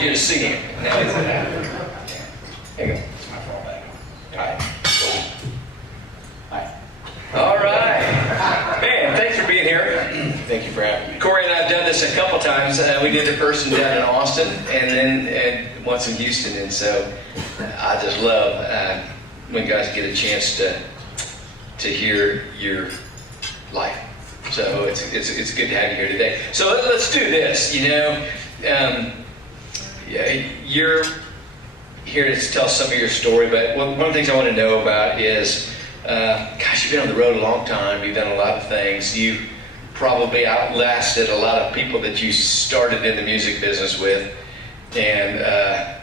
wanted you to see him. Now he's there you go. It's my fallback. Hi. Hi. All right. Man, thanks for being here. Thank you for having me. Cory and I have done this a couple times. We did the first one down in Austin and then once in Houston. And so I just love when guys get a chance to hear your life. So it's good to have you here today. So let's do this. You know, you're here to tell some of your story, but one of the things I want to know about is, gosh, you've been on the road a long time. You've done a lot of things. You probably outlasted a lot of people that you started in the music business with. And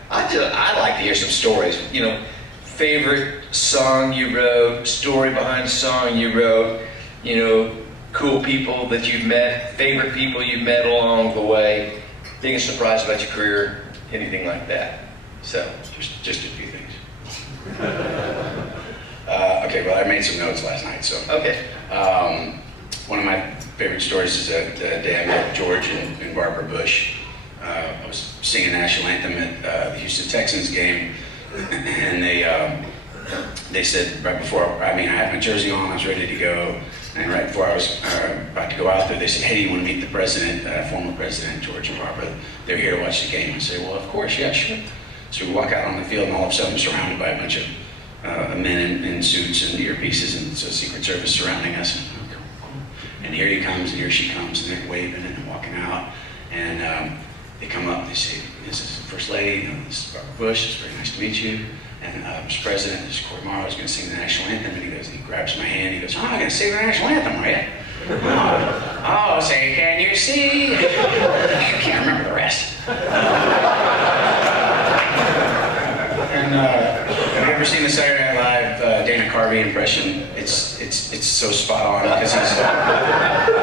I'd like to hear some stories. You know, favorite song you wrote, story behind a song you wrote, you know, cool people that you've met, favorite people you've met along the way, biggest surprise about your career, anything like that. So, Just a few things. Okay, well, I made some notes last night, so. okay. One of my favorite stories is the day I met George and Barbara Bush. I was singing the national anthem at the Houston Texans game, and they said right before, I had my jersey on, I was ready to go, and right before I was about to go out there, they said, hey, do you want to meet the president, former president, George and Barbara? They're here to watch the game. I said, well, of course, yeah, sure. So we walk out on the field, and all of a sudden I'm surrounded by a bunch of men in suits and earpieces, and so Secret Service surrounding us. And here he comes, and here she comes, and they're waving and walking out. And they come up, and they say, this is the First Lady, this is Barbara Bush, it's very nice to meet you. And Mr. President, this is Cory Morrow, is going to sing the national anthem. And he grabs my hand, he goes, oh, I'm going to sing the national anthem, are you? Oh, say, can you see? I can't remember the rest. And have you ever seen the Saturday Night Live Dana Carvey impression? It's so spot on because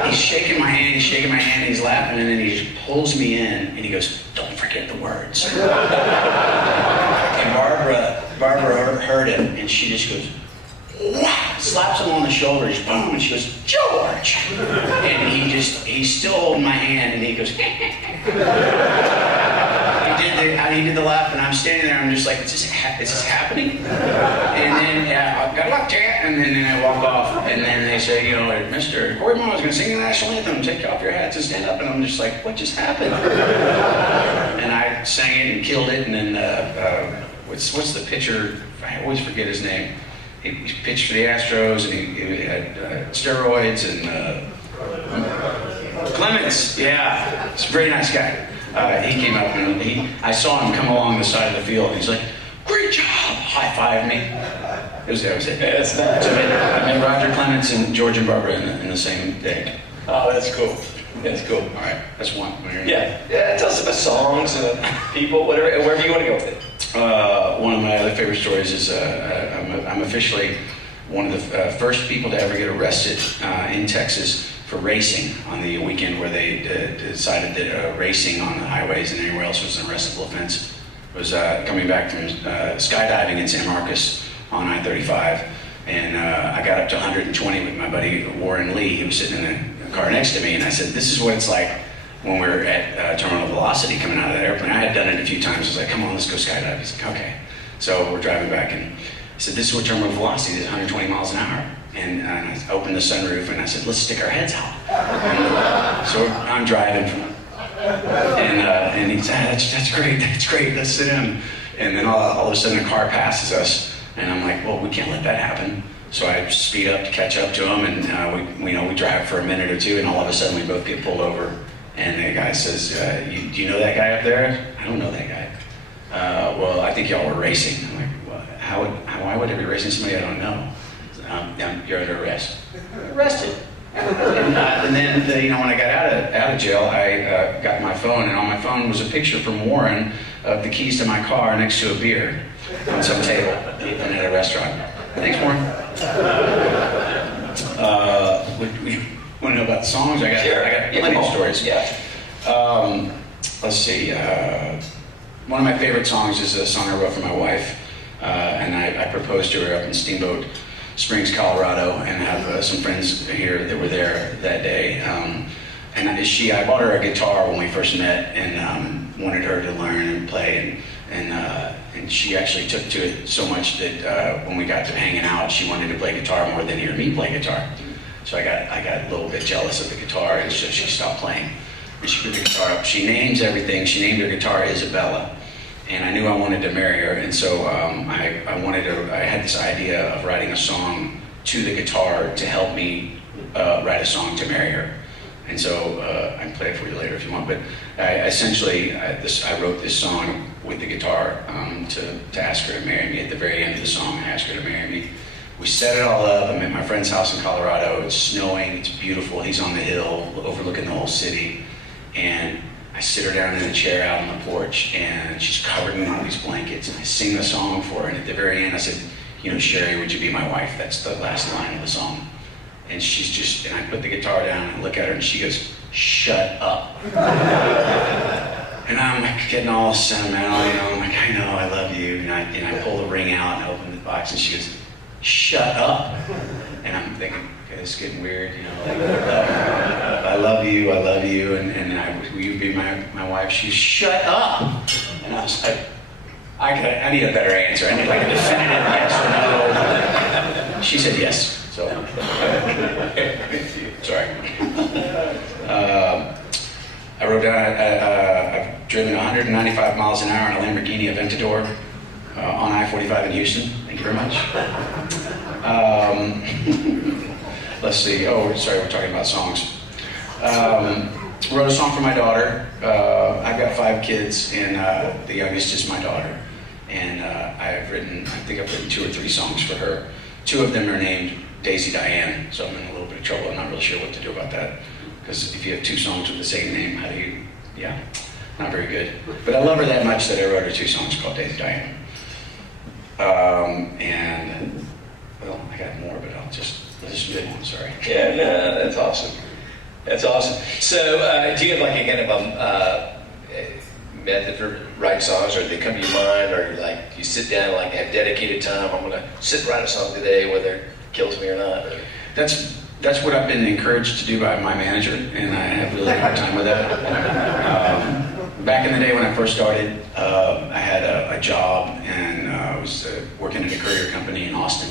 he's shaking my hand, he's laughing, and then he just pulls me in and he goes, don't forget the words. And Barbara heard it and she just goes, wow, slaps him on the shoulders, boom, and she goes, George! And he's still holding my hand and he goes, he did the laugh, and I'm standing there, I'm just like, is this happening? And then, good luck to you, and then I walk off, and then they say, you know, Mr. Cory Morrow is going to sing the national anthem, take off your hats and stand up, and I'm just like, what just happened? And I sang it and killed it, and then, what's the pitcher, I always forget his name. He pitched for the Astros, and he had steroids, and Clemens, yeah, he's a very nice guy. He came up and I saw him come along the side of the field. And he's like, great job! High-fived me. That was it. Yeah, that's nice. So I met Roger Clemens and George and Barbara in the same day. Oh, that's cool. That's cool. All right, that's one. Yeah. Tell us about songs and people, wherever you want to go with it. One of my other favorite stories is I'm officially one of the first people to ever get arrested in Texas for racing on the weekend where they decided that racing on the highways and anywhere else was an arrestable offense. It was coming back from skydiving in San Marcos on I-35, and I got up to 120 with my buddy Warren Lee, who was sitting in the car next to me, and I said, this is what it's like when we're at terminal velocity coming out of that airplane. I had done it a few times. I was like, come on, let's go skydive. He's like, okay. So we're driving back, and I said, this is what terminal velocity is, 120 miles an hour. And I opened the sunroof and I said, let's stick our heads out. And so I'm driving and he said, that's great, let's sit in. And then all of a sudden a car passes us and I'm like, well, we can't let that happen. So I speed up to catch up to him, and we drive for a minute or two, and all of a sudden we both get pulled over. And the guy says, do you know that guy up there? I don't know that guy. Well, I think y'all were racing. I'm like, well, why would I be racing somebody I don't know? You're under arrest. Arrested. And then, when I got out of jail, I got my phone, and on my phone was a picture from Warren of the keys to my car next to a beer on some table at a restaurant. Thanks, Warren. We want to know about the songs? I got plenty of stories. Yeah. Let's see. One of my favorite songs is a song I wrote for my wife, and I proposed to her up in Steamboat Springs, Colorado, and have some friends here that were there that day. And I bought her a guitar when we first met, and wanted her to learn and play, and she actually took to it so much that when we got to hanging out, she wanted to play guitar more than hear me play guitar. So I got a little bit jealous of the guitar, and so she stopped playing. And she put the guitar up. She names everything. She named her guitar Isabella, and I knew I wanted to marry her, and so I had this idea of writing a song to the guitar to help me write a song to marry her. And so I can play it for you later if you want, but I wrote this song with the guitar to ask her to marry me. At the very end of the song, I asked her to marry me. We set it all up. I'm at my friend's house in Colorado. It's snowing, it's beautiful. He's on the hill overlooking the whole city. And I sit her down in a chair out on the porch, and she's covered in all these blankets, and I sing the song for her. And at the very end, I said, Sherry, would you be my wife? That's the last line of the song. And and I put the guitar down and look at her, and she goes, shut up. And I'm like getting all sentimental, I'm like, I know, I love you. And I pull the ring out and open the box, and she goes, shut up. And I'm thinking, okay, this is getting weird, like, I love you, and will you be my wife? She goes, shut up. And I was like, I need a better answer. I need like a definitive yes or no. She said yes. So, sorry. I wrote down, I've driven 195 miles an hour in a Lamborghini Aventador on I-45 in Houston. Thank you very much. Let's see. Oh, sorry, we're talking about songs. Wrote a song for my daughter. I've got 5 kids, and the youngest is my daughter. And I think I've written 2 or 3 songs for her. 2 of them are named Daisy Diane, so I'm in a little bit of trouble. I'm not really sure what to do about that. Because if you have 2 songs with the same name, how do you, not very good. But I love her that much that I wrote her 2 songs called Daisy Diane. And, well, I got more, but let's just do one, sorry. Yeah, no, that's awesome. That's awesome. So, do you have like a kind of a method for writing songs, or do they come to your mind, or you sit down and have dedicated time, I'm gonna sit and write a song today, whether it kills me or not? Or... That's what I've been encouraged to do by my manager, and I have a really hard time with that. Back in the day when I first started, I had a job, and I was working at a courier company in Austin.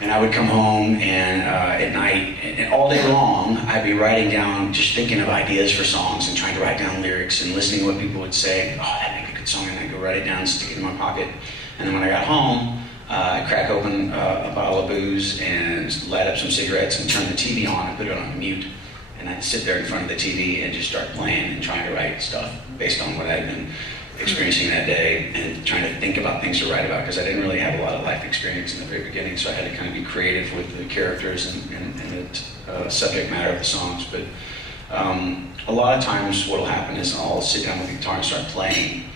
And I would come home, and at night, and all day long, I'd be writing down, just thinking of ideas for songs and trying to write down lyrics and listening to what people would say. Oh, that'd make a good song, and I'd go write it down, stick it in my pocket. And then when I got home, I'd crack open a bottle of booze and light up some cigarettes and turn the TV on and put it on mute. And I'd sit there in front of the TV and just start playing and trying to write stuff based on what I'd been experiencing that day, and trying to think about things to write about, because I didn't really have a lot of life experience in the very beginning, so I had to kind of be creative with the characters and the subject matter of the songs. But a lot of times what will happen is I'll sit down with the guitar and start playing,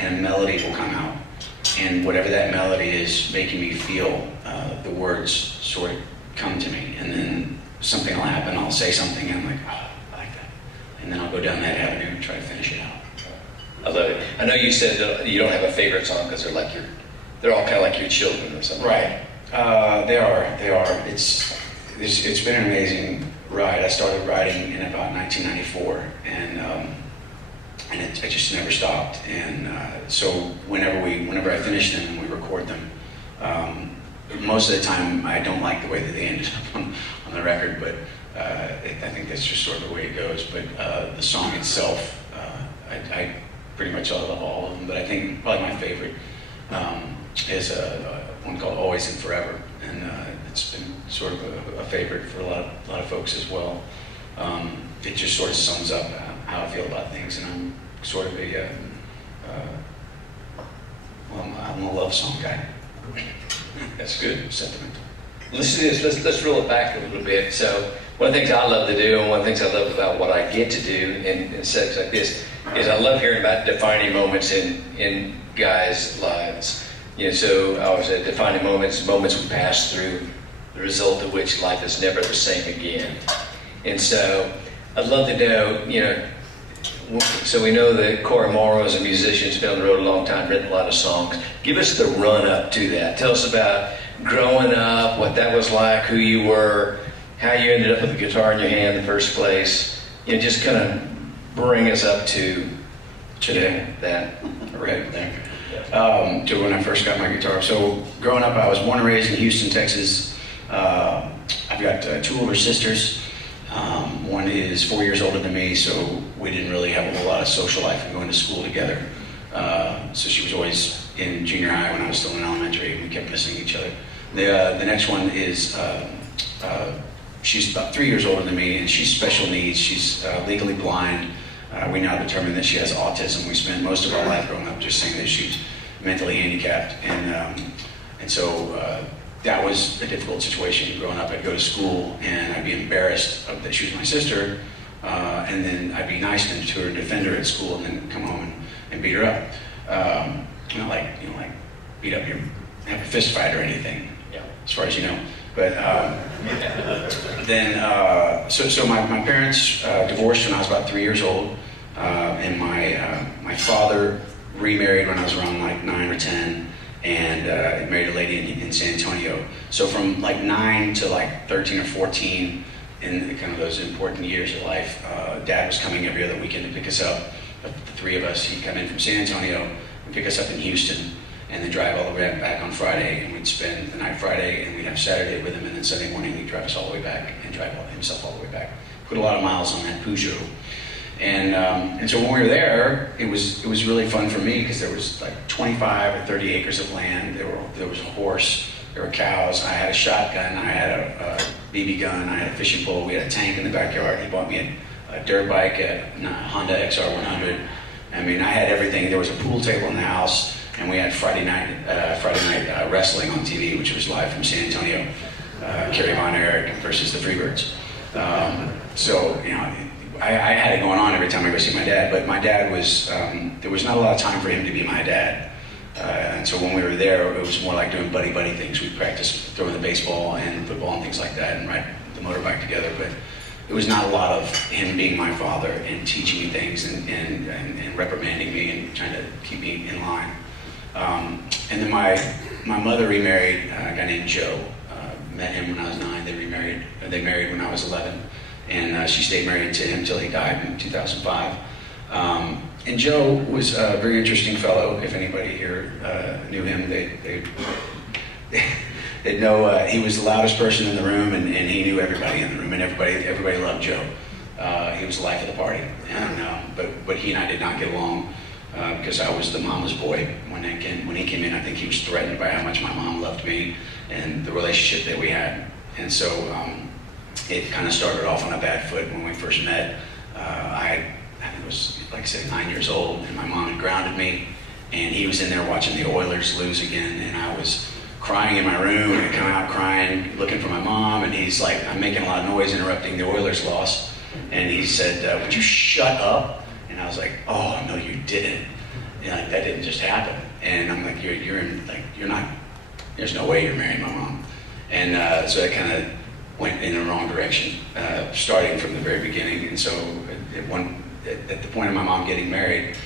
and a melody will come out, and whatever that melody is making me feel, the words sort of come to me, and then something will happen, I'll say something, and I'm like, oh, I like that, and then I'll go down that avenue and try to finish it out. I love it. I know you said that you don't have a favorite song because they're all kind of like your children or something. Right. They are. It's been an amazing ride. I started writing in about 1994, and I just never stopped. And so whenever I finish them and we record them, most of the time I don't like the way that they ended up on the record, but I think that's just sort of the way it goes. But the song itself, I pretty much love all of them, but I think probably my favorite is one called Always and Forever, and it's been sort of a favorite for a lot of folks as well. It just sort of sums up how I feel about things, and I'm sort of I'm a love song guy. That's good. Sentimental. Listen to this, let's reel it back a little bit. So one of the things I love to do, and one of the things I love about what I get to do in settings like this, is I love hearing about defining moments in guys' lives. So I always say defining moments we pass through, the result of which life is never the same again. And so I'd love to know, so we know that Cory Morrow is a musician, has been on the road a long time, written a lot of songs. Give us the run up to that. Tell us about growing up, what that was like, who you were, how you ended up with the guitar in your hand in the first place. Just kind of bring us up to today. That. Right there. To when I first got my guitar. So growing up, I was born and raised in Houston, Texas. I've got two older sisters. One is 4 years older than me, so we didn't really have a whole lot of social life and going to school together. So she was always in junior high when I was still in elementary, and we kept missing each other. The next one is, she's about 3 years older than me, and she's special needs. She's legally blind. We now determined that she has autism. We spent most of our life growing up just saying that she's mentally handicapped, and so that was a difficult situation growing up. I'd go to school and I'd be embarrassed that she was my sister, and then I'd be nice to her and defend her at school, and then come home and beat her up. Not like beat up have a fist fight or anything, as far as you know. But so my parents divorced when I was about 3 years old, and my father remarried when I was around like 9 or 10, and married a lady in San Antonio. So from like 9 to like 13 or 14, in kind of those important years of life, Dad was coming every other weekend to pick us up. The three of us, he'd come in from San Antonio and pick us up in Houston, and then drive all the way back on Friday, and we'd spend the night Friday, and we'd have Saturday with him, and then Sunday morning he'd drive us all the way back and drive himself all the way back. Put a lot of miles on that Peugeot. And so when we were there, it was really fun for me because there was like 25 or 30 acres of land. There was a horse, there were cows. I had a shotgun, I had a BB gun, I had a fishing pole. We had a tank in the backyard. He bought me a dirt bike, a Honda XR100. I mean, I had everything. There was a pool table in the house, and we had Friday night wrestling on TV, which was live from San Antonio. Kerry Von Erich versus the Freebirds. So you know, I had it going on every time I go see my dad. But my dad was there was not a lot of time for him to be my dad. And so when we were there, it was more like doing buddy things. We'd practice throwing the baseball and football and things like that, and ride the motorbike together. But it was not a lot of him being my father and teaching me things and reprimanding me and trying to keep me in line. And then my mother remarried a guy named Joe. Met him when I was 9. They married when I was 11, and she stayed married to him till he died in 2005. And Joe was a very interesting fellow. If anybody here knew him, they'd know he was the loudest person in the room, and he knew everybody in the room, and everybody loved Joe. He was the life of the party, and but he and I did not get along. Because I was the mama's boy when he came in. I think he was threatened by how much my mom loved me and the relationship that we had. And so it kind of started off on a bad foot when we first met. I was, like I said, 9 years old, and my mom had grounded me, and he was in there watching the Oilers lose again, and I was crying in my room, and I come out crying, looking for my mom, and he's like, I'm making a lot of noise interrupting the Oilers loss, and he said, would you shut up? And I was like, oh, no, you didn't. You know, that didn't just happen. And I'm like, you're not, there's no way you're marrying my mom. And so I kind of went in the wrong direction, starting from the very beginning. And so at the point of my mom getting married,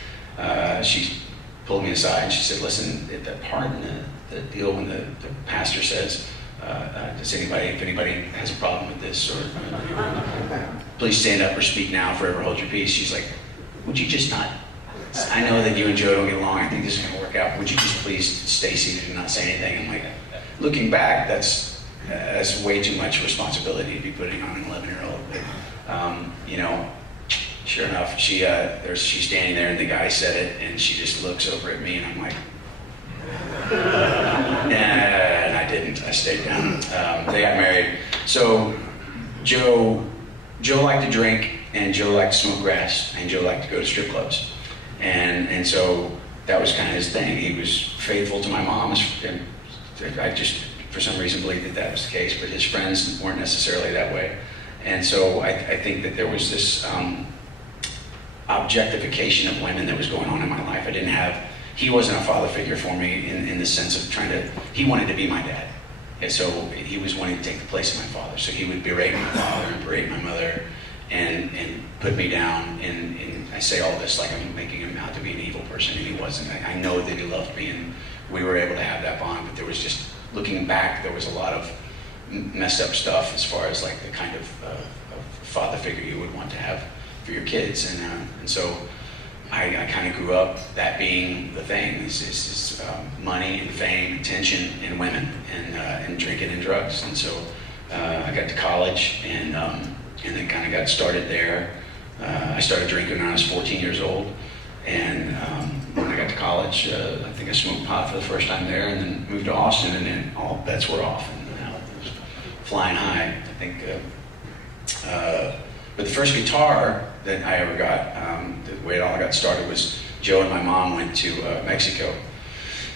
she pulled me aside and she said, listen, at that part in the deal when the pastor says, if anybody has a problem with this, or please stand up or speak now, forever hold your peace. She's like, would you just not, I know that you and Joe don't get along, I think this is going to work out, would you just please stay seated and not say anything? I'm like, looking back, that's way too much responsibility to be putting on an 11-year-old. But, you know, sure enough, she's standing there and the guy said it, and she just looks over at me and I'm like, and I didn't, I stayed down. They got married. So Joe liked to drink, and Joe liked to smoke grass, and Joe liked to go to strip clubs. And so that was kind of his thing. He was faithful to my mom. And I just, for some reason, believed that was the case, but his friends weren't necessarily that way. And so I think that there was this objectification of women that was going on in my life. He wasn't a father figure for me in the sense of he wanted to be my dad. And so he was wanting to take the place of my father. So he would berate my father and berate my mother and put me down. And I say all this like I'm making him out to be an evil person, and he wasn't. I know that he loved me, and we were able to have that bond. But there was just, looking back, there was a lot of messed up stuff as far as like the kind of father figure you would want to have for your kids. And so I kind of grew up that being the thing. It's money and fame, attention, and women, and drinking and drugs. And so I got to college, and then kind of got started there. I started drinking when I was 14 years old, and when I got to college, I think I smoked pot for the first time there, and then moved to Austin, and then all bets were off, and it was flying high. I think, but the first guitar that I ever got, the way it all got started was Joe and my mom went to Mexico,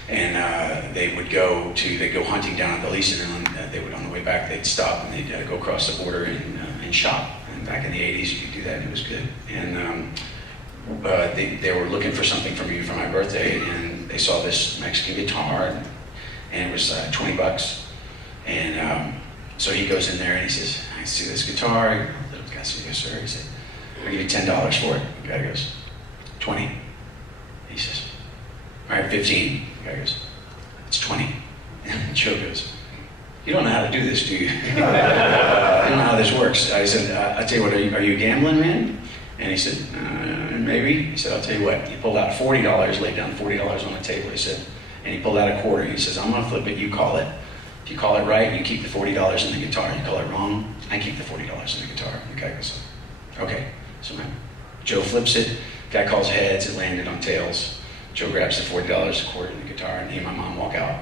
and they'd go hunting down at the Belize, and they would, on the way back, they'd stop and they'd go across the border and shop. And back in the 80s, you could do that, and it was good. And they were looking for something for me for my birthday, and they saw this Mexican guitar, and it was $20. And so he goes in there and he says, "I see this guitar." The guy says, "Yes, sir." He said, "I'll give you $10 for it." The guy goes, "20." He says, "All right, 15. The guy goes, "It's 20. And Joe goes, "You don't know how to do this, do you?" "You don't know how this works." I said, "I'll tell you what, are you a gambling man?" And he said, "Maybe." He said, "I'll tell you what." He pulled out $40, laid down $40 on the table, he said, and he pulled out a quarter. He says, "I'm gonna flip it, you call it. If you call it right, you keep the $40 in the guitar. You call it wrong, I keep the $40 in the guitar." The guy goes, "Okay." So Joe flips it, guy calls heads, it landed on tails. Joe grabs the $40, a quarter in the guitar, and he and my mom walk out.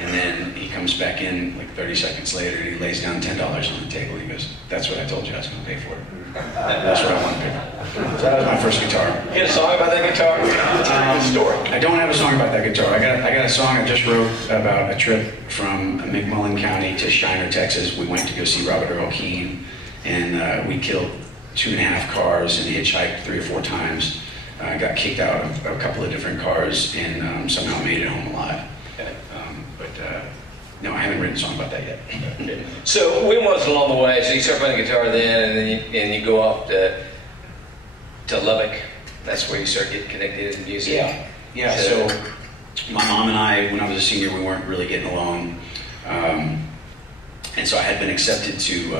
And then he comes back in like 30 seconds later, and he lays down $10 on the table. He goes, "That's what I told you I was going to pay for it. That's what I want to pay for." So that was my first guitar. You got a song about that guitar? Tell me the story. I don't have a song about that guitar. I got a song I just wrote about a trip from McMullen County to Shiner, Texas. We went to go see Robert Earl Keen, and we killed 2.5 cars and hitchhiked 3 or 4 times. Got kicked out of a couple of different cars, and somehow made it home alive. No, I haven't written a song about that yet. So when was it along the way? So you start playing the guitar then, and then you go off to Lubbock. That's where you start getting connected in music. Yeah. So my mom and I, when I was a senior, we weren't really getting along, and so I had been accepted to.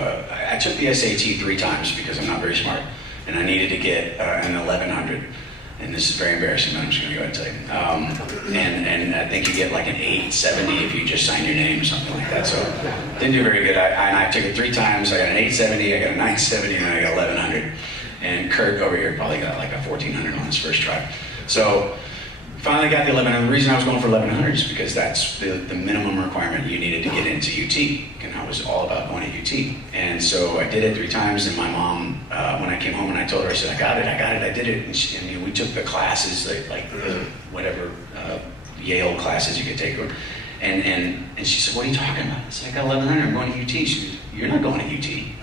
I took the SAT 3 times because I'm not very smart, and I needed to get an 1100. And this is very embarrassing, but I'm just going to go ahead and tell you. And I think you get like an 870 if you just sign your name or something like that. So didn't do very good. I took it 3 times. I got an 870, I got a 970, and I got 1100. And Kurt over here probably got like a 1400 on his first try. So finally got the 1100. The reason I was going for 1100 is because that's the minimum requirement you needed to get into UT. And I was all about going to UT. And so I did it 3 times, and my mom, when I came home and I told her, I said, I got it, I did it. And we took the classes, like the whatever Yale classes you could take. And she said, "What are you talking about?" I said, "I got 1100, I'm going to UT." She goes, "You're not going to UT."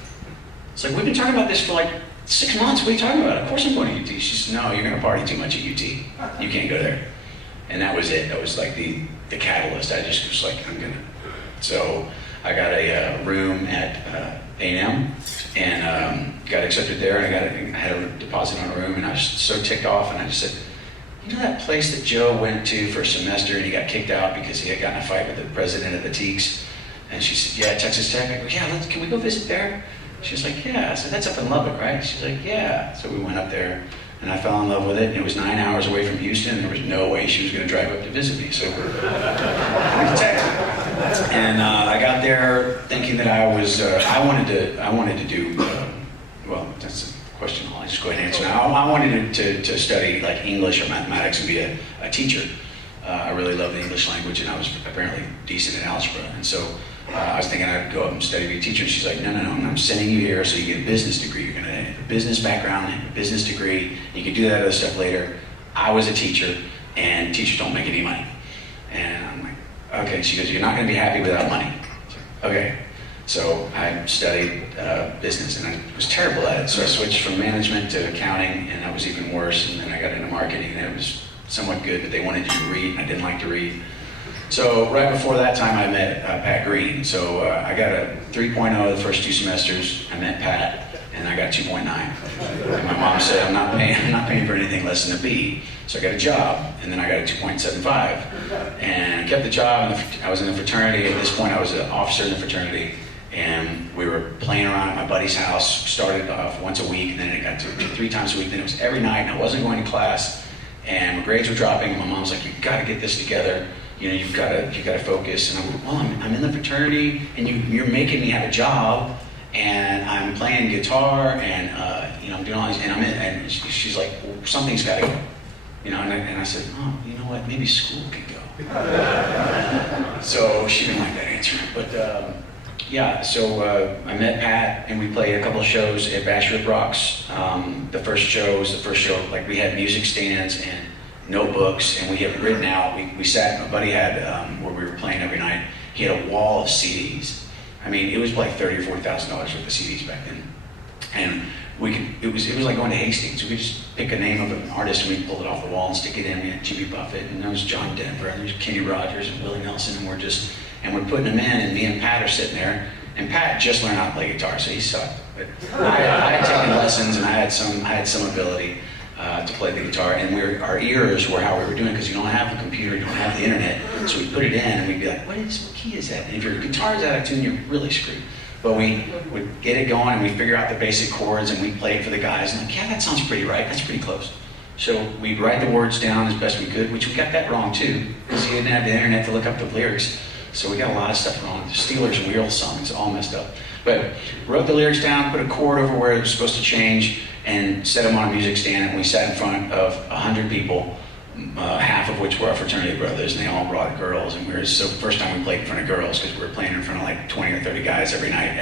It's like, "We've been talking about this for like 6 months. What are you talking about?" "Of course I'm going to UT." She said, "No, you're going to party too much at UT. You can't go there." And that was it. That was like the catalyst. I just was like, I'm going to. So I got a room at A&M and got accepted there. And I had a deposit on a room, and I was so ticked off. And I just said, "You know that place that Joe went to for a semester and he got kicked out because he had gotten in a fight with the president of the Teaks?" And she said, "Yeah, Texas Tech." I go, "Yeah, can we go visit there?" She was like, "Yeah." I said, "That's up in Lubbock, right?" She's like, "Yeah." So we went up there, and I fell in love with it. And it was 9 hours away from Houston, and there was no way she was going to drive up to visit me. So I went to Tech. And I got there thinking that I wanted to do, well, that's a question I'll just go ahead and answer now. I wanted to study like English or mathematics and be a teacher. I really love the English language, and I was apparently decent in algebra. And so I was thinking I'd go up and study to be a teacher. And she's like, no, I'm sending you here so you get a business degree. You're going to have a business background and a business degree. You can do that other stuff later. I was a teacher, and teachers don't make any money. And I'm like, okay. She goes, "You're not going to be happy without money." Okay. So I studied business, and I was terrible at it. So I switched from management to accounting, and that was even worse. And then I got into marketing, and it was somewhat good, but they wanted you to read, and I didn't like to read. So right before that time, I met Pat Green. So I got a 3.0 the first 2 semesters. I met Pat, and I got 2.9. And my mom said, I'm not paying for anything less than a B. So I got a job, and then I got a 2.75, and kept the job. And I was in the fraternity. At this point, I was an officer in the fraternity, And we were playing around at my buddy's house, started off once a week, and then it got to 3 times a week, then it was every night, and I wasn't going to class, and my grades were dropping, and my mom was like, you've got to get this together, you've got to focus. And I'm like, well, I'm in the fraternity, and you're making me have a job, and I'm playing guitar, and I'm doing all these, and and she's like, well, something's got to go. And I said, oh, you know what, maybe school could go. So she didn't like that answer, but so I met Pat, and we played a couple of shows at Bastrop Rocks. The first show, like we had music stands and notebooks, and we had written out, we sat, my buddy had, where we were playing every night, he had a wall of CDs. I mean, it was like $30,000 or $40,000 worth of CDs back then. And it was like going to Hastings. We could just pick a name of an artist, and we'd pull it off the wall and stick it in. We had Jimmy Buffett, and there was John Denver, and there was Kenny Rogers and Willie Nelson, and we're putting them in, and me and Pat are sitting there, and Pat just learned how to play guitar, so he sucked. But I had taken lessons, and I had some ability to play the guitar, and our ears were how we were doing it, because you don't have the computer, you don't have the internet, so we put it in, and we'd be like, what key is that? And if your guitar's out of tune, you're really screwed. But we would get it going, and we'd figure out the basic chords, and we'd play it for the guys, and like, yeah, that sounds pretty right, that's pretty close. So we'd write the words down as best we could, which we got that wrong too, because you didn't have the internet to look up the lyrics. So we got a lot of stuff wrong. The Steelers and Wheel songs, all messed up. But wrote the lyrics down, put a chord over where it was supposed to change, and set them on a music stand, and we sat in front of 100 people, half of which were our fraternity brothers, and they all brought girls, and so first time we played in front of girls, because we were playing in front of like 20 or 30 guys every night.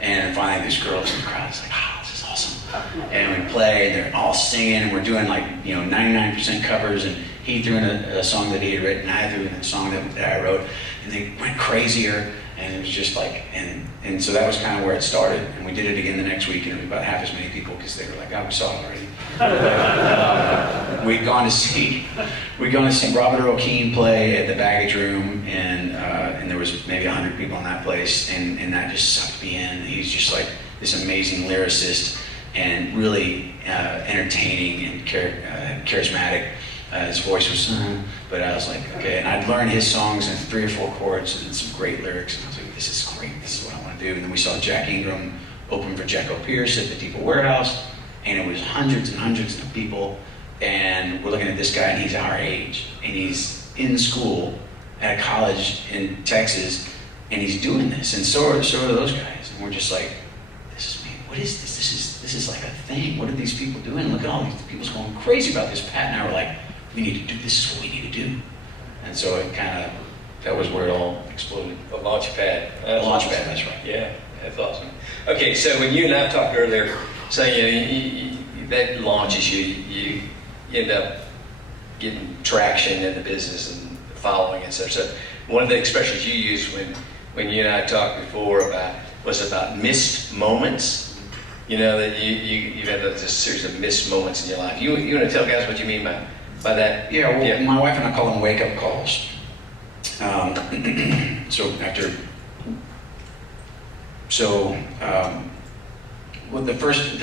And finally these girls in the crowd was like, oh, this is awesome. And we play, and they're all singing, and we're doing like 99% covers, and he threw in a song that he had written, I threw in a song that I wrote, and they went crazier, and it was just like, and so that was kind of where it started. And we did it again the next week, and it was about half as many people, because they were like, oh, we saw it already. We'd gone to see Robert Earl Keen play at the Baggage Room, and there was maybe 100 people in that place, and that just sucked me in. He's just like this amazing lyricist, and really entertaining and charismatic. His voice was, but I was like, okay. And I'd learned his songs in 3 or 4 chords and some great lyrics, and I was like, this is great, this is what I want to do. And then we saw Jack Ingram open for Jacko Pierce at the Depot Warehouse, and it was hundreds and hundreds of people, and we're looking at this guy, and he's our age, and he's in school at a college in Texas, and he's doing this, and so are those guys. And we're just like, this is me, what is this? This is like a thing. What are these people doing? Look at all these people going crazy about this. Pat and I were like, we need to do this, is what we need to do. And so it that was where it all exploded. A launch pad. Launch pad, that's right. Yeah, that's awesome. Okay, so when you and I talked earlier, saying that launches you end up getting traction in the business and following and stuff. So one of the expressions you used when you and I talked before was about missed moments. That you've had this series of missed moments in your life. You want to tell guys what you mean by that? Yeah, well, my wife and I call them wake-up calls. The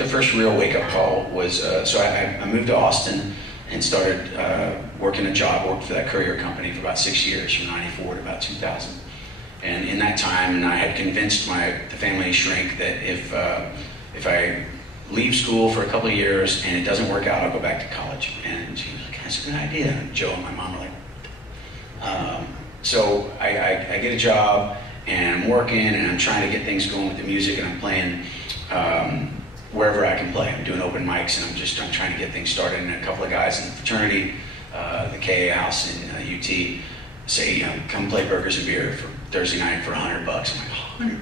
first real wake-up call was, I moved to Austin and started working a job, worked for that courier company for about 6 years, from 94 to about 2000. And in that time, I had convinced the family shrink that if I leave school for a couple of years and it doesn't work out, I'll go back to college. And she was like, that's a good idea. And Joe and my mom were like, so I get a job, and I'm working, and I'm trying to get things going with the music, and I'm playing wherever I can play. I'm doing open mics, and I'm trying to get things started. And a couple of guys in the fraternity, the KA house in UT, say, come play Burgers and Beer for Thursday night for $100. I'm like, $100?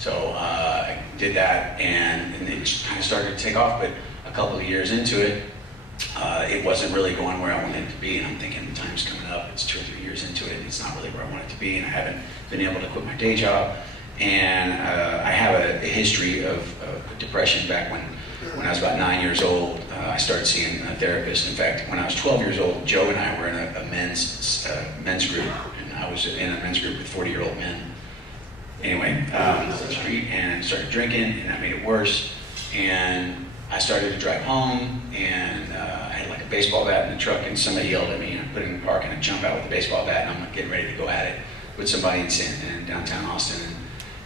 So I did that, and it just kind of started to take off. But a couple of years into it, it wasn't really going where I wanted it to be. And I'm thinking, the time's coming up. It's 2 or 3 years into it, and it's not really where I want it to be. And I haven't been able to quit my day job. And I have a history of depression. Back when I was about 9 years old, I started seeing a therapist. In fact, when I was 12 years old, Joe and I were in a men's group, and I was in a men's group with 40-year-old men. Anyway, on the street, and started drinking, and that made it worse. And I started to drive home, and I had like a baseball bat in the truck, and somebody yelled at me, and I put it in the park, and I jump out with the baseball bat, and I'm getting ready to go at it. with somebody in downtown Austin,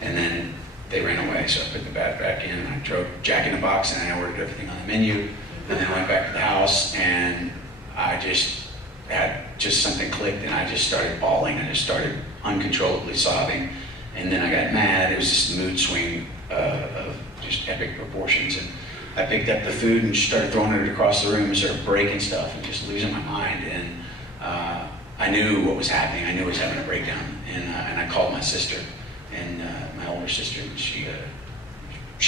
and then they ran away. So I put the bat back in, and I drove Jack in the Box, and I ordered everything on the menu, and then I went back to the house, and I just had something clicked, and I just started bawling. I just started uncontrollably sobbing, and then I got mad. It was this mood swing of just epic proportions, and I picked up the food and started throwing it across the room and started breaking stuff and just losing my mind. And I knew what was happening. I knew I was having a breakdown, and I called my sister, and my older sister. And she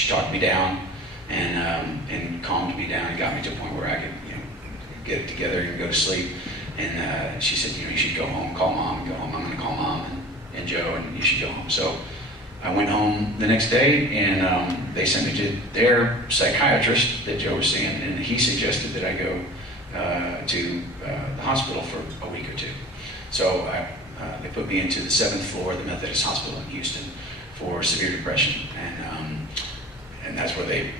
talked me down and calmed me down and got me to a point where I could get it together and go to sleep. And she said, you should go home, call mom, and go home. I'm going to call mom and Joe, and you should go home. So I went home the next day, and they sent me to their psychiatrist that Joe was seeing, and he suggested that I go to the hospital for a week or two. So they put me into the 7th floor of the Methodist Hospital in Houston for severe depression, and that's where they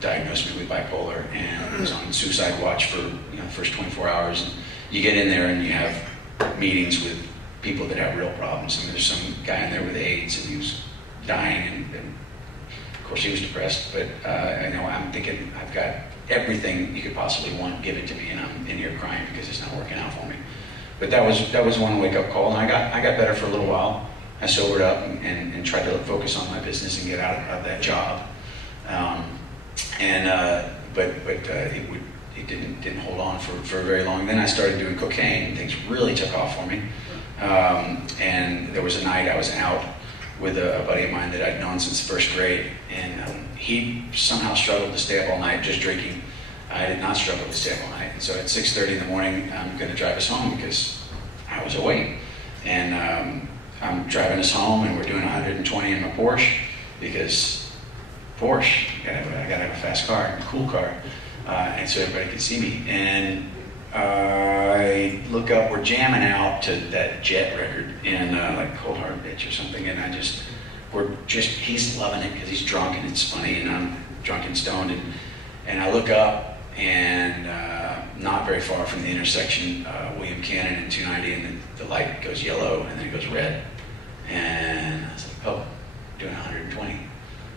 diagnosed me with bipolar, and I was on suicide watch for the first 24 hours. And you get in there and you have meetings with people that have real problems. I mean, there's some guy in there with AIDS, and he was dying, and of course he was depressed. But I'm thinking, I've got everything you could possibly want given to me, and I'm in here crying because it's not working out for me. But that was one wake-up call, and I got better for a little while. I sobered up and tried to focus on my business and get out of that job. But it didn't hold on for very long. Then I started doing cocaine, and things really took off for me. And there was a night I was out with a buddy of mine that I'd known since first grade, and he somehow struggled to stay up all night just drinking. I did not struggle to stay up all night, and so at 6:30 in the morning, I'm going to drive us home because I was awake. And I'm driving us home, and we're doing 120 in my Porsche because Porsche, I gotta have a fast car, a cool car, and so everybody can see me. And I look up, we're jamming out to that Jet record, and like Cold Hard Bitch or something, and he's loving it because he's drunk and it's funny, and I'm drunk and stoned, and I look up, and not very far from the intersection, William Cannon and 290, and the light goes yellow, and then it goes red, and I was like, oh, doing 120.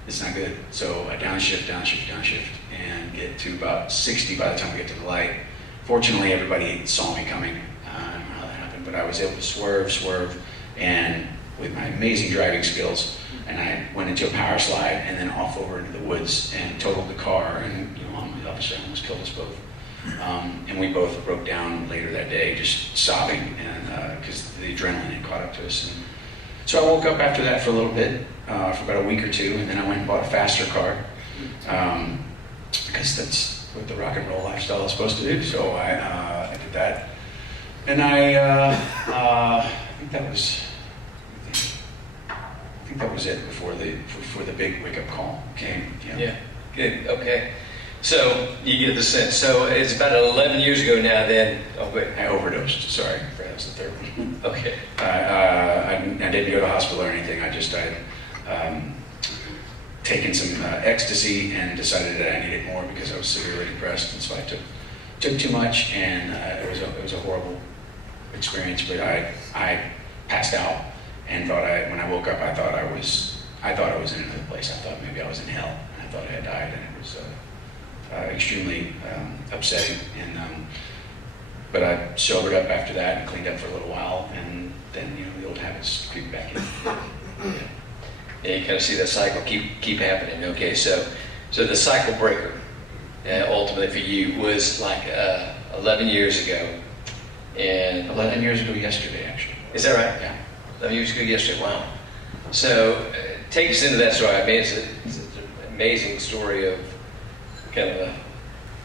It's not good. So I downshift, and get to about 60 by the time we get to the light. Fortunately, everybody saw me coming. I don't know how that happened, but I was able to swerve, and with my amazing driving skills, and I went into a power slide and then off over into the woods and totaled the car, and obviously I almost killed us both. And we both broke down later that day, just sobbing, and because the adrenaline had caught up to us. And so I woke up after that for a little bit, for about a week or two, and then I went and bought a faster car, because that's what the rock and roll lifestyle is supposed to do. So I did that, and I think that was it before the big wake up call came. Yeah. Good. Okay. So you get the sense. So it's about 11 years ago now. Then I overdosed. Sorry, that was the third one. Okay. I didn't go to the hospital or anything. I had taken some ecstasy and decided that I needed more because I was severely depressed, and so I took too much, and it was a horrible experience. But I passed out and when I woke up, I thought I was in another place. I thought maybe I was in hell, and I thought I had died, and it was extremely upsetting. And but I sobered up after that and cleaned up for a little while, and then the old habits creep back in. Yeah, you kind of see that cycle keep happening. Okay, so the cycle breaker, ultimately for you, was like 11 years ago. And 11 years ago yesterday, actually. Is that right? Yeah. 11 years ago yesterday. Wow. So take us into that story. I mean, it's an amazing story of kind of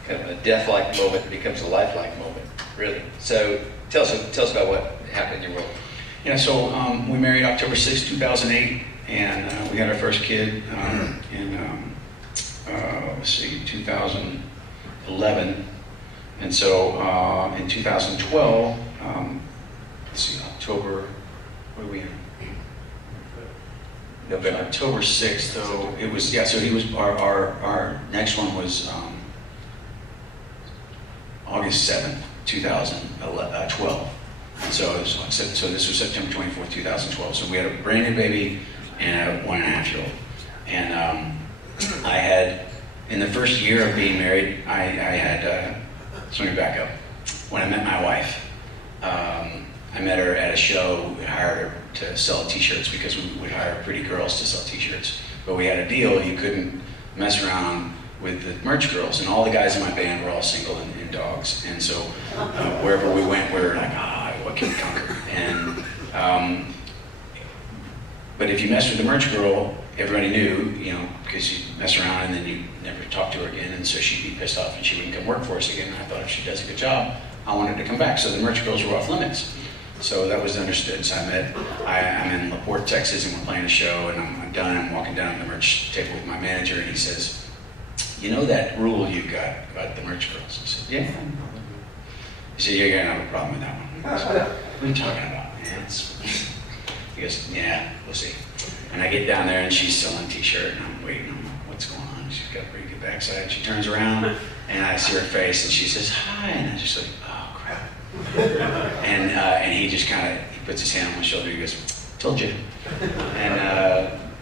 a death-like moment that becomes a life-like moment, really. So tell us about what happened in your world. Yeah, so we married October 6, 2008, and we had our first kid in 2011. And so in 2012, October, what are we in? November. October 6th, so it was, so he was, our next one was August 7th, 2012. And so, so this was September 24th, 2012. So we had a brand new baby and a 1.5-year-old. And I had, in the first year of being married, I had, so let me back up. When I met my wife, I met her at a show. We hired her to sell t-shirts because we would hire pretty girls to sell t-shirts. But we had a deal, you couldn't mess around with the merch girls. And all the guys in my band were all single and dogs. And so wherever we went, we were like, what can we conquer? And, but if you messed with the merch girl, everybody knew, because you mess around and then you never talk to her again. And so she'd be pissed off and she wouldn't come work for us again. And I thought if she does a good job, I wanted to come back. So the merch girls were off limits. So that was understood. So I'm in LaPorte, Texas, and we're playing a show, and I'm done. I'm walking down the merch table with my manager, and he says, "You know that rule you got about the merch girls?" I said, "Yeah." He said, "You're gonna have a problem with that one." I said, "What are you talking about, man?" He goes, "Yeah, we'll see." And I get down there, and she's selling a t-shirt, and I'm waiting. I'm like, "What's going on?" She's got a pretty good backside. She turns around, and I see her face, and she says, "Hi," and I'm just like, "Oh crap." And he just he puts his hand on my shoulder. He goes, "Told you."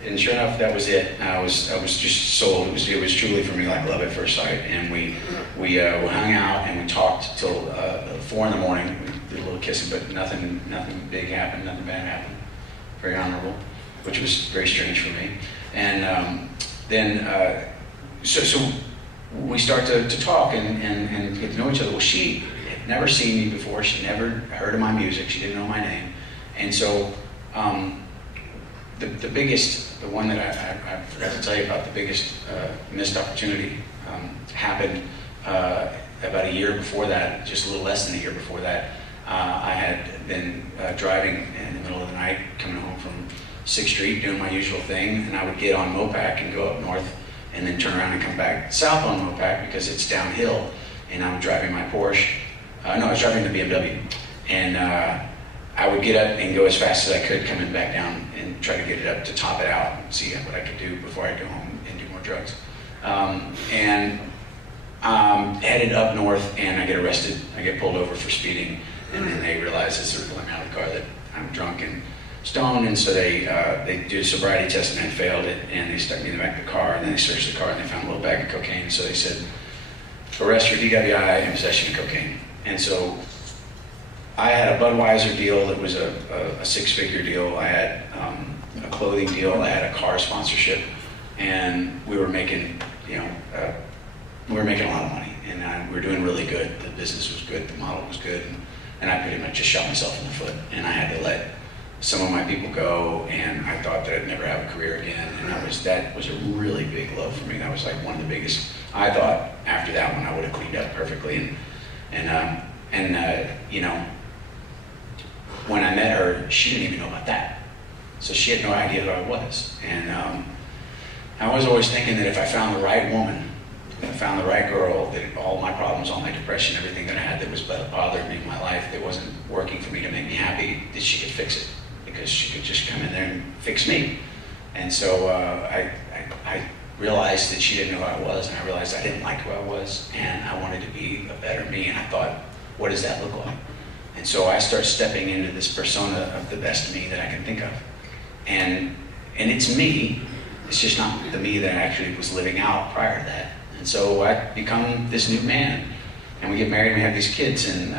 And sure enough, that was it. I was just sold. It was truly for me like love at first sight. And we hung out and we talked till 4 in the morning. We did a little kissing, but nothing big happened. Nothing bad happened. Very honorable, which was very strange for me. And then so we start to talk and get to know each other. Well, she had never seen me before. She never heard of my music. She didn't know my name. And so the biggest, the one that I forgot to tell you about, the biggest missed opportunity happened about a year before that, just a little less than a year before that. I had been driving in the middle of the night, coming home from 6th Street, doing my usual thing, and I would get on Mopac and go up north, and then turn around and come back south on Mopac because it's downhill, and I'm driving my Porsche. I was driving the BMW, and I would get up and go as fast as I could coming back down and try to get it up to top it out and see what I could do before I go home and do more drugs. And headed up north, and I get arrested. I get pulled over for speeding, and then they realize as they're pulling me out of the car that I'm drunk and stoned, and so they do a sobriety test, and I failed it, and they stuck me in the back of the car, and then they searched the car, and they found a little bag of cocaine. So they said, "Arrest for DWI and possession of cocaine." And so I had a Budweiser deal that was a 6-figure deal. I had a clothing deal. I had a car sponsorship, and we were making, we were making a lot of money, and we were doing really good. The business was good. The model was good, and I pretty much just shot myself in the foot. And I had to let some of my people go, and I thought that I'd never have a career again. And that was a really big blow for me. That was like one of the biggest. I thought after that one I would have cleaned up perfectly, when I met her, she didn't even know about that. So she had no idea who I was. And I was always thinking that if I found the right woman, if I found the right girl, that all my problems, all my depression, everything that I had that was bothering me in my life, that wasn't working for me to make me happy, that she could fix it. Because she could just come in there and fix me. And so I realized that she didn't know who I was, and I realized I didn't like who I was, and I wanted to be a better me, and I thought, what does that look like? And so I start stepping into this persona of the best me that I can think of. And it's me, it's just not the me that I actually was living out prior to that. And so I become this new man, and we get married and we have these kids, and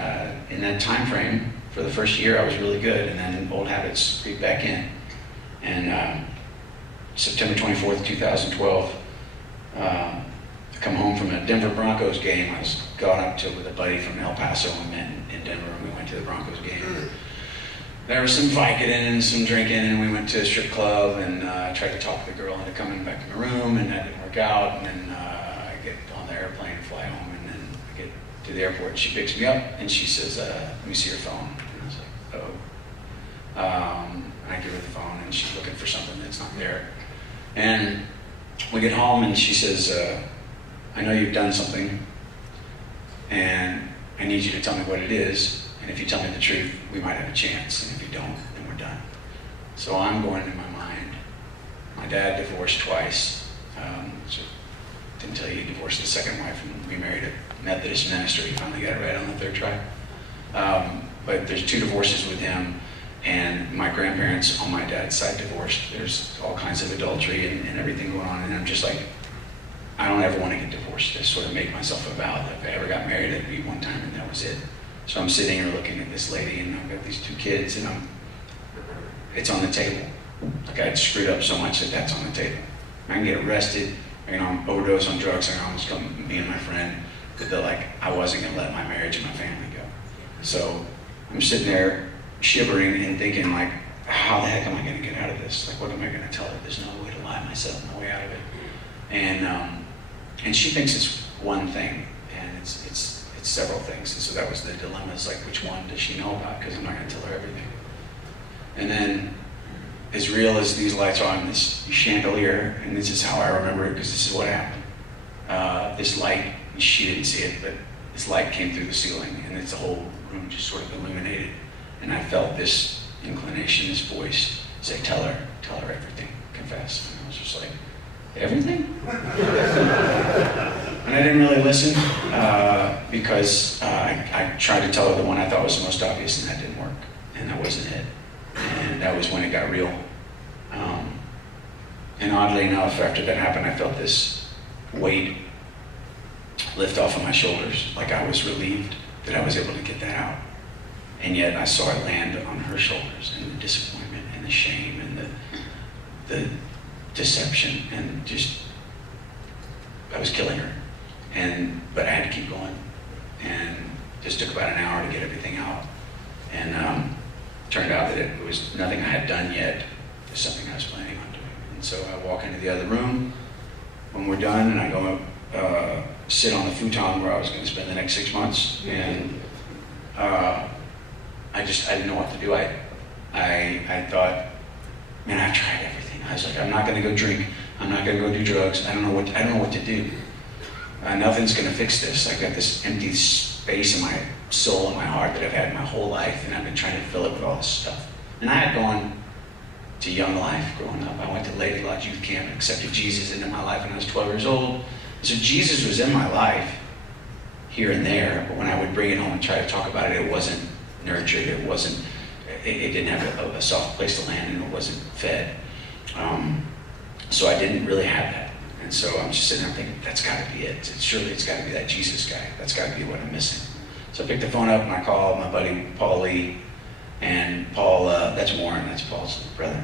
in that time frame, for the first year I was really good, and then old habits creep back in. And September 24th, 2012, I come home from a Denver Broncos game. I was going up with a buddy from El Paso, and met in Denver, and we went to the Broncos game. There was some Vicodin and some drinking, and we went to a strip club, and I tried to talk the girl into coming back to my room, and that didn't work out. And then I get on the airplane and fly home, and then I get to the airport, and she picks me up, and she says, "Let me see your phone." And I was like, "Oh." I give her the phone, and she's looking for something that's not there. And we get home, and she says, "I know you've done something, and I need you to tell me what it is, and if you tell me the truth, we might have a chance, and if you don't, then we're done." So I'm going in my mind. My dad divorced twice. So didn't tell you he divorced his second wife and remarried a Methodist minister. He finally got it right on the third try. but there's 2 divorces with him, and my grandparents on my dad's side divorced. There's all kinds of adultery and everything going on, and I'm just like, I don't ever want to get divorced. I sort of make myself a vow that if I ever got married, it'd be one time and that was it. So I'm sitting here looking at this lady, and I've got these 2 kids, and it's on the table. Like I'd screwed up so much that that's on the table. I can get arrested, I can overdose on drugs, I can almost come, me and my friend, but they're like, I wasn't gonna let my marriage and my family go. So I'm sitting there shivering and thinking like, how the heck am I gonna get out of this? Like, what am I gonna tell her? There's no way to lie myself, no way out of it. And she thinks it's one thing, and it's several things. And so that was the dilemma, is like, which one does she know about? Because I'm not gonna tell her everything. And then, as real as these lights are on this chandelier, and this is how I remember it, because this is what happened. This light, she didn't see it, but this light came through the ceiling, and the whole room just sort of illuminated. And I felt this inclination, this voice say, tell her everything, confess. And I was just like, everything? And I didn't really listen, because I tried to tell her the one I thought was the most obvious, and that didn't work. And that wasn't it. And that was when it got real. And oddly enough, after that happened, I felt this weight lift off of my shoulders, like I was relieved that I was able to get that out. And yet I saw it land on her shoulders, and the disappointment and the shame and the deception, and just, I was killing her. But I had to keep going. And just took about an hour to get everything out. And turned out that it was nothing I had done yet. It was something I was planning on doing. And so I walk into the other room when we're done, and I go sit on the futon where I was going to spend the next 6 months. And I didn't know what to do. I thought, man, I've tried everything. I was like, I'm not going to go drink. I'm not going to go do drugs. I don't know what to do. Nothing's going to fix this. I've got this empty space in my soul and my heart that I've had my whole life, and I've been trying to fill it with all this stuff. And I had gone to Young Life growing up. I went to Lady Lodge Youth Camp and accepted Jesus into my life when I was 12 years old. So Jesus was in my life here and there, but when I would bring it home and try to talk about it, it wasn't nurtured, it didn't have a soft place to land, and it wasn't fed. So I didn't really have that. And so I'm just sitting there thinking, that's got to be it. Surely it's got to be that Jesus guy. That's got to be what I'm missing. So I picked the phone up and I called my buddy Paul Lee. And Paul, that's Warren, that's Paul's brother.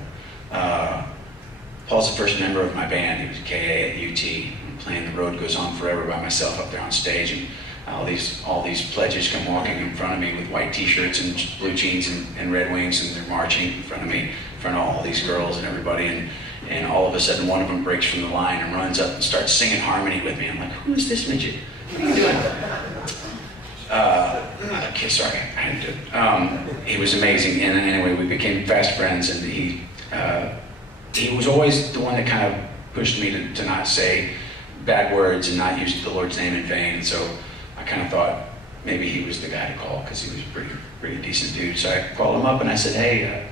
Paul's the first member of my band. He was KA at UT. I'm playing The Road Goes On Forever by myself up there on stage. And all these pledges come walking in front of me with white t-shirts and blue jeans and Red Wings, and they're marching in front of me, in front of all these girls and everybody. And all of a sudden, one of them breaks from the line and runs up and starts singing harmony with me. I'm like, who is this midget? What are you doing? Okay, sorry, I had to do it. He was amazing, and anyway, we became fast friends, and he was always the one that kind of pushed me to not say bad words and not use the Lord's name in vain. And so I kind of thought maybe he was the guy to call, because he was a pretty decent dude. So I called him up and I said, hey,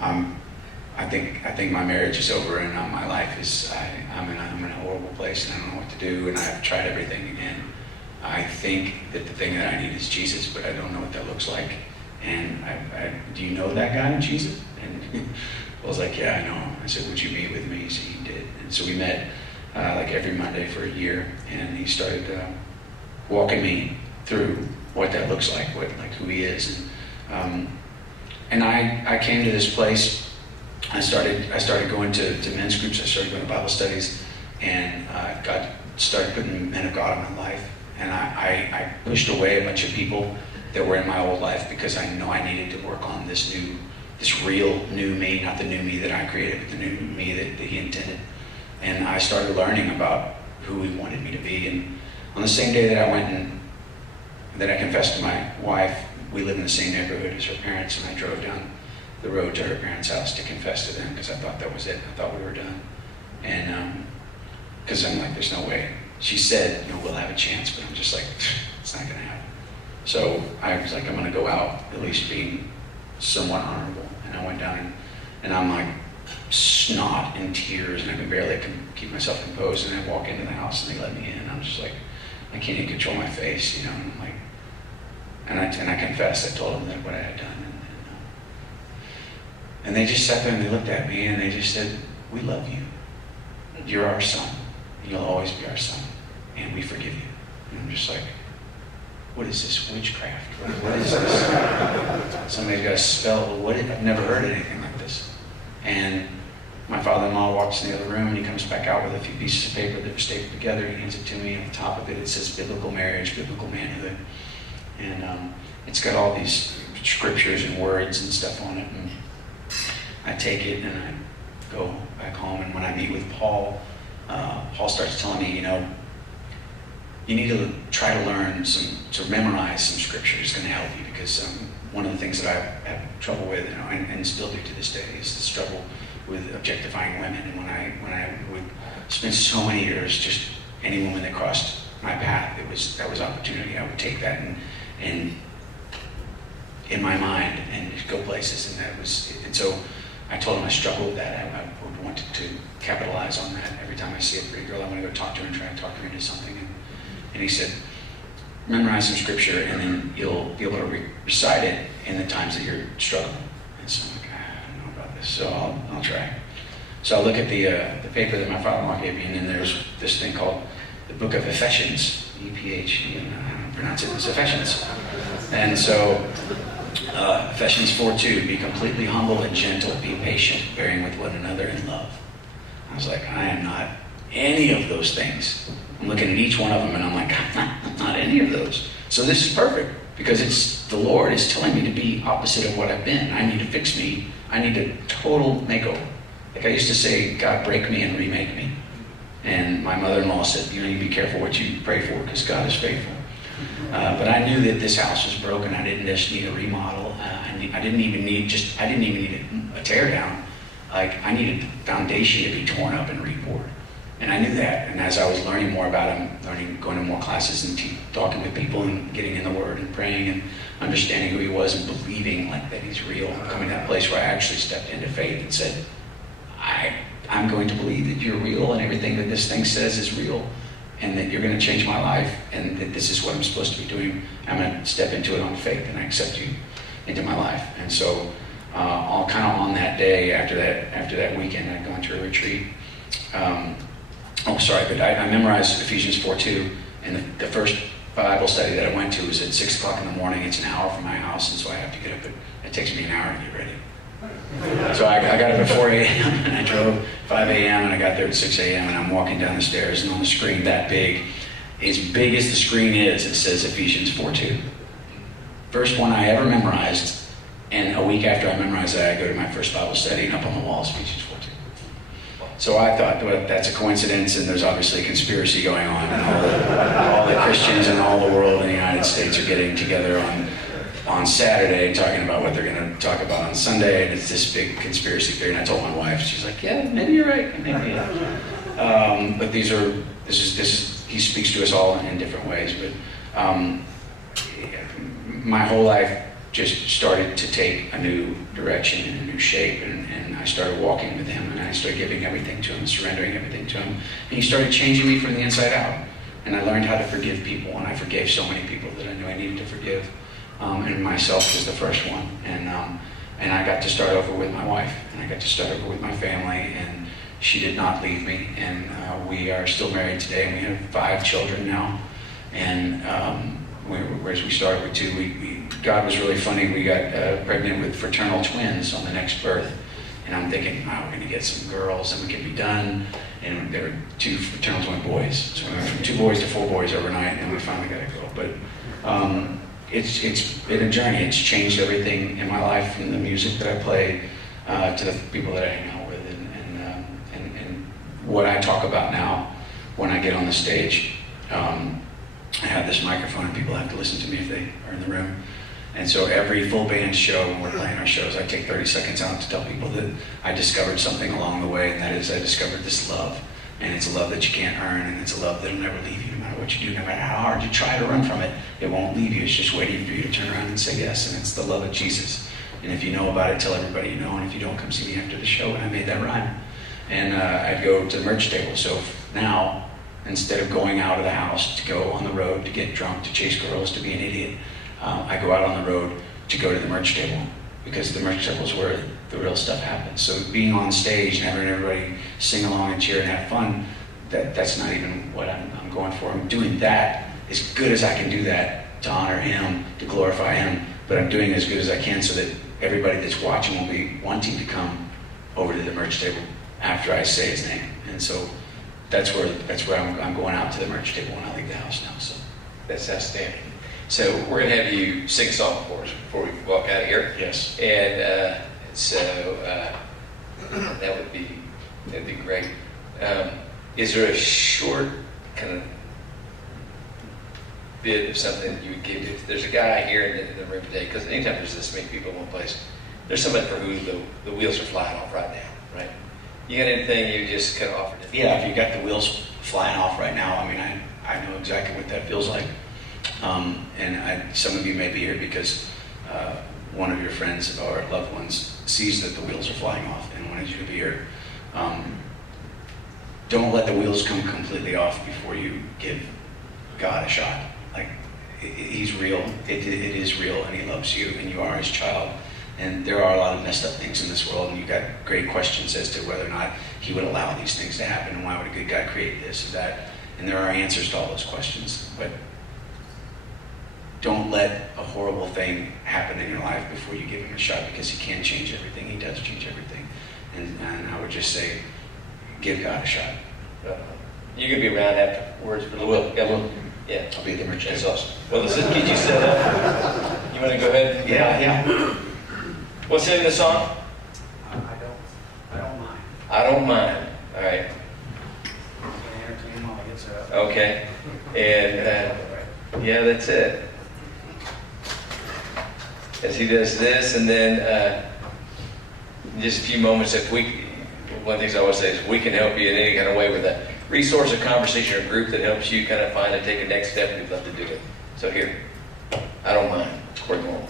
I think my marriage is over, and my life is, I'm in a horrible place, and I don't know what to do, and I've tried everything, and I think that the thing that I need is Jesus, but I don't know what that looks like. And do you know that guy, Jesus? And I was like, yeah, I know him. I said, would you meet with me? So he did. And so we met like every Monday for a year, and he started walking me through what that looks like, who he is. And I came to this place. I started going to men's groups. I started going to Bible studies, and started putting men of God in my life. And I pushed away a bunch of people that were in my old life, because I know I needed to work on this real new me, not the new me that I created, but the new me that he intended. And I started learning about who he wanted me to be. And on the same day that I went and that I confessed to my wife, we live in the same neighborhood as her parents, and I drove down the road to her parents' house to confess to them, because I thought that was it. I thought we were done. And because I'm like, there's no way. She said, we'll have a chance, but I'm just like, it's not going to happen. So I was like, I'm going to go out at least being somewhat honorable. And I went down, and I'm like snot in tears, and I can barely keep myself composed. And I walk into the house, and they let me in. I'm just like, I can't even control my face, And I'm like, And I confessed. I told them that what I had done. And they just sat there and they looked at me and they just said, "We love you. You're our son. You'll always be our son. And we forgive you." And I'm just like, what is this witchcraft? What is this? Somebody's got a spell. I've never heard anything like this. And my father-in-law walks in the other room and he comes back out with a few pieces of paper that were stapled together. He hands it to me. On the top of it, it says biblical marriage, biblical manhood. And it's got all these scriptures and words and stuff on it. And I take it and I go back home. And when I meet with Paul, Paul starts telling me, you need to try to learn to memorize some scripture. It's going to help you, because one of the things that I have trouble with, and still do to this day, is the struggle with objectifying women. And when I would spend so many years, just any woman that crossed my path, that was opportunity. I would take that and in my mind and go places, and so I told him I struggle with that. I would want to capitalize on that. Every time I see a pretty girl, I want to go talk to her and try to talk her into something. And he said, memorize some scripture and then you'll be able to recite it in the times that you're struggling. And so I'm like, I don't know about this, so I'll try. So I look at the paper that my father-in-law gave me, and then there's this thing called the Book of Ephesians, E-P-H, I don't pronounce it, it's Ephesians. And so Ephesians 4:2, be completely humble and gentle, be patient, bearing with one another in love. I was like, I am not any of those things. I'm looking at each one of them and I'm like, I'm not any of those. So this is perfect, because the Lord is telling me to be opposite of what I've been. I need to fix me. I need a total makeover. Like I used to say, God, break me and remake me. And my mother-in-law said, you need to be careful what you pray for, because God is faithful. But I knew that this house was broken. I didn't just need a remodel. I didn't even need a tear down. Like, I needed the foundation to be torn up and repoured. And I knew that. And as I was learning more about him, going to more classes and talking with people and getting in the Word and praying and understanding who he was and believing like that he's real, coming to that place where I actually stepped into faith and said, I'm going to believe that you're real and everything that this thing says is real, and that you're going to change my life, and that this is what I'm supposed to be doing. I'm going to step into it on faith, and I accept you into my life. And so all kind of on that day, after that weekend, I'd gone to a retreat. But I memorized Ephesians 4:2, and the first Bible study that I went to was at 6 o'clock in the morning. It's an hour from my house, and so I have to get up. It takes me an hour to get ready. So I got up at 4 a.m. and I drove 5 a.m. and I got there at 6 a.m. and I'm walking down the stairs, and on the screen that big as the screen is, it says Ephesians 4:2. First one I ever memorized, and a week after I memorized that, I go to my first Bible study, and up on the wall is Ephesians 4:2. So I thought, well, that's a coincidence, and there's obviously a conspiracy going on, and all the Christians in all the world in the United States are getting together on Saturday talking about what they're going to talk about on Sunday, and it's this big conspiracy theory. And I told my wife, she's like, yeah, maybe you're right, maybe. But this is he speaks to us all in different ways. But my whole life just started to take a new direction and a new shape, and I started walking with him, and I started giving everything to him, surrendering everything to him, and he started changing me from the inside out. And I learned how to forgive people, and I forgave so many people that I knew I needed to forgive, and myself was the first one. And I got to start over with my wife, and I got to start over with my family, and she did not leave me, and we are still married today, and we have 5 children now. And whereas we started with 2, God was really funny. We got pregnant with fraternal twins on the next birth. And I'm thinking, wow, we're going to get some girls and we can be done. And there were 2 fraternal twin boys. So we went from 2 boys to 4 boys overnight, and we finally got a girl. But it's been a journey. It's changed everything in my life, from the music that I play to the people that I hang out with, and what I talk about now when I get on the stage. I have this microphone, and people have to listen to me if they are in the room. And so every full band show, when we're playing our shows, I take 30 seconds out to tell people that I discovered something along the way, and that is I discovered this love. And it's a love that you can't earn, and it's a love that'll never leave you, no matter what you do, no matter how hard you try to run from it. It won't leave you. It's just waiting for you to turn around and say yes, and it's the love of Jesus. And if you know about it, tell everybody you know, and if you don't, come see me after the show. And I made that rhyme. And I'd go to the merch table. So now, instead of going out of the house to go on the road to get drunk, to chase girls, to be an idiot, I go out on the road to go to the merch table, because the merch table is where the real stuff happens. So being on stage and having everybody sing along and cheer and have fun, that's not even what I'm going for. I'm doing that as good as I can do that to honor him, to glorify him, but I'm doing it as good as I can so that everybody that's watching will be wanting to come over to the merch table after I say his name. And so that's where I'm going out to the merch table when I leave the house now. So That's outstanding. So we're going to have you sing a song for us before we walk out of here. yes. And that'd be great. Is there a short kind of bit of something that you would give? If there's a guy here in the room today, because anytime there's this many people in one place, there's somebody for who the wheels are flying off right now, right? You got anything you just kind of offered? Yeah, if you got the wheels flying off right now, I mean, I know exactly what that feels like. And some of you may be here because one of your friends or loved ones sees that the wheels are flying off and wanted you to be here. Don't let the wheels come completely off before you give God a shot. Like, he's real. It is real, and he loves you, and you are his child. And there are a lot of messed up things in this world, and you've got great questions as to whether or not he would allow these things to happen, and why would a good God create this or that. And there are answers to all those questions. But don't let a horrible thing happen in your life before you give him a shot, because he can change everything. He does change everything. And I would just say, give God a shot. You can be around afterwards for a little bit. Yeah. I'll be at the merch That's table. awesome. Well, let's just get you set up. You want to go ahead? Yeah. What's the name of the song? I don't mind. I Don't Mind. All right. I'm gonna entertain him while he gets up. Okay. And yeah, that's it. As he does this, and then in just a few moments, one of the things I always say is, we can help you in any kind of way with a resource, a conversation, or a group that helps you kind of find and take a next step. We'd love to do it. So here, I Don't Mind. Cory Morrow.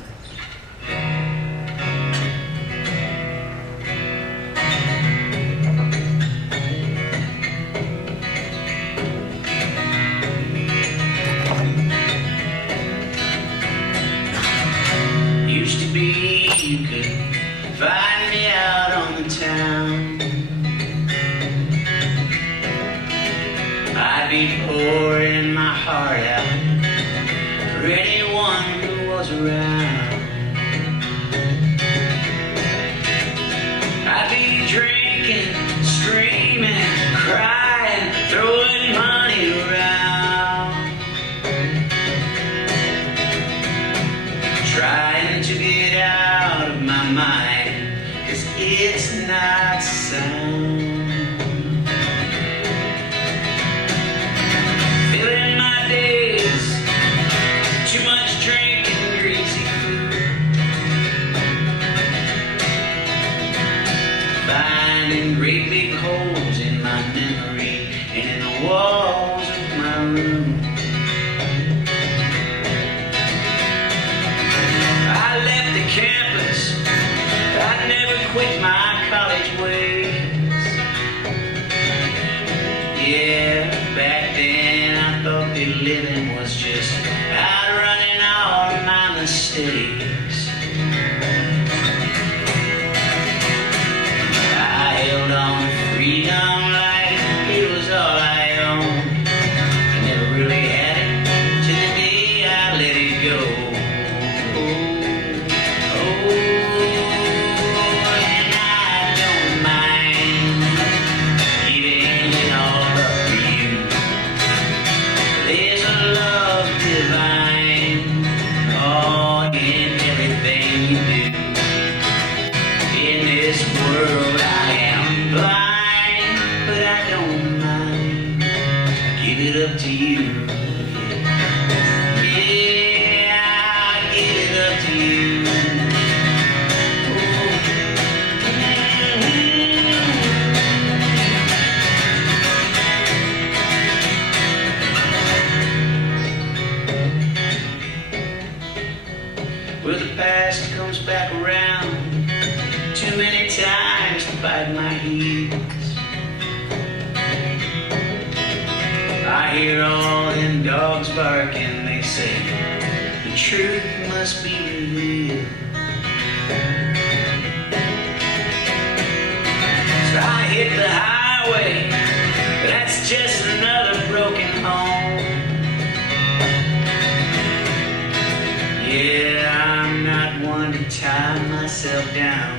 Used to be you could find me out on the town. I'd be pouring my heart out for anyone who was around. I'd be drinking, screaming, crying, throwing money around, trying to get out of my mind, 'cause it's not sound. Filling my days, too much drink and greasy food, finding great big holes in my memory and in the walls of my room. I left the campus, I never quit my college ways. Yeah, back then I thought that living was just outrunning all my mistakes. I held on to freedom like it was all I owned. I never really had it till the day I let it go. And I don't mind giving it all up for you. There's a love divine, all in everything you do. In this world I am blind, but I don't mind. I give it up to you. Yeah, I give it up to you. Well, the past comes back around too many times to bite my heels. I hear all them dogs barking, they say the truth must be revealed. So I hit the highway, that's just another broken home. Yeah, I'm not one to tie myself down.